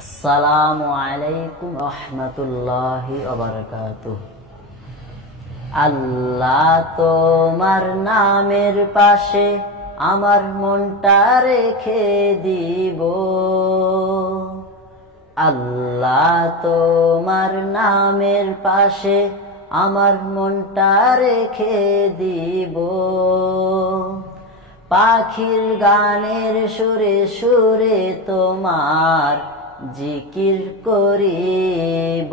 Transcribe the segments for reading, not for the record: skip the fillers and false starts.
আসসালামু আলাইকুম রহমতুল্লাহি ওয়া বারাকাতুহু। আল্লাহ তোমার নামের পাশে আমার মনটা রেখে দিব। আল্লাহ তোমার নামের পাশে আমার মনটা রেখে দিব। পাখির গানের সুরে সুরে তোমার জিকির করিব।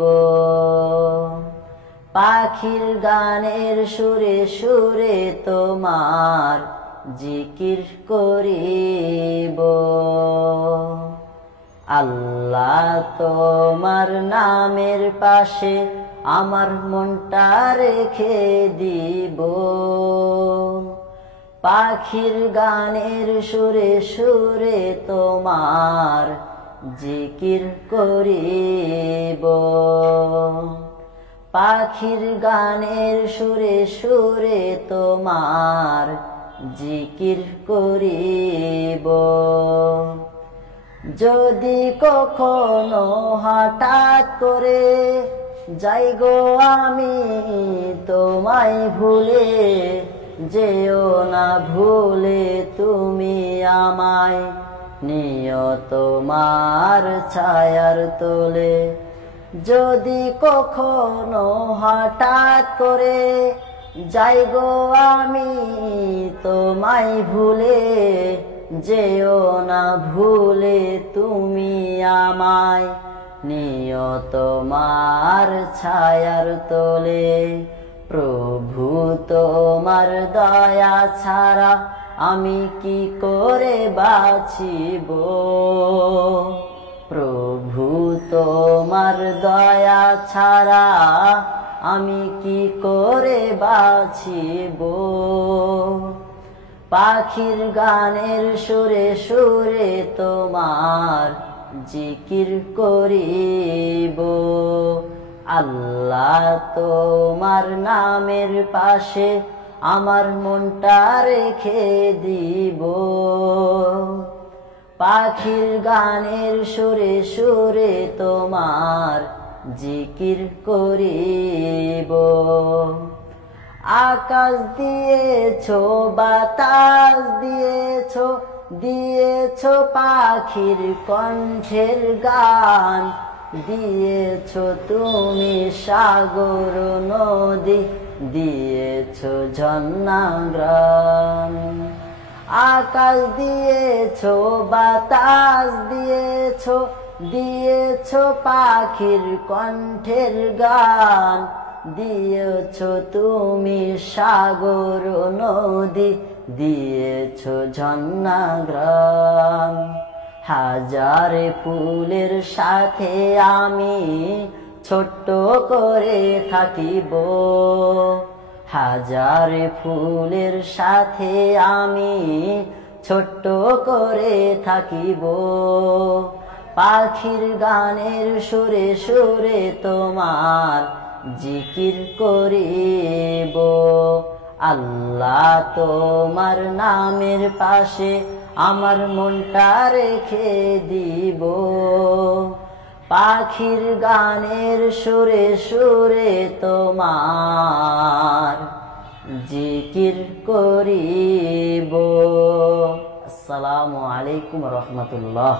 পাখির গানের সুরে সুরে তোমার জিকির করিব। আল্লাহ তোমার নামের পাশে আমার মনটা রেখে দিব। পাখির গানের সুরে সুরে তোমার জিকির করিব। পাখির গানের সুরে সুরে তোমার জিকির করিব। যদি কখনো হঠাৎ করে যাই গো আমি তোমায় ভুলে, যেও না ভুলে তুমি আমায় নিও তোমার ছায়ার তলে। যদি কখনো হঠাৎ করে যাই গো আমি তোমায় ভুলে, যেও না ভুলে তুমি আমায় নিও তোমার ছায়ার তলে। প্রভু তোমার দয়া ছাড়া আমি কি করে বাঁচিব। প্রভু তোমার দয়া ছাড়া আমি কি করে বাঁচিব। পাখির গানের সুরে সুরে তোমার জিকির করিব। আল্লাহ তোমার নামের পাশে আমার মনটা রেখে দিব। পাখির গানের সুরে সুরে তোমার জিকির করিব। আকাশ দিয়েছো বাতাস দিয়েছো, দিয়েছো পাখির কণ্ঠের গান, দিয়েছো তুমি সাগর নদী, দিয়েছো ঝর্ণা গ্রাম। আকাশ দিয়েছো বাতাস দিয়েছো, দিয়েছো পাখির কণ্ঠের গান, দিয়েছো তুমি সাগর নদী, দিয়েছো ঝর্ণা গ্রাম। হাজারে ফুলের সাথে আমি ছোট্ট করে থাকিব। হাজারে ফুলের সাথে আমি ছোট্ট করে থাকিব। পাখির গানের সুরে সুরে তোমার জিকির করিব। আল্লাহ তোমার নামের পাশে আমার মনটা রেখে দিব। পাখির গানের সুরে সুরে তোমার জিকির করিব। আসসালামু আলাইকুম রহমতুল্লাহ।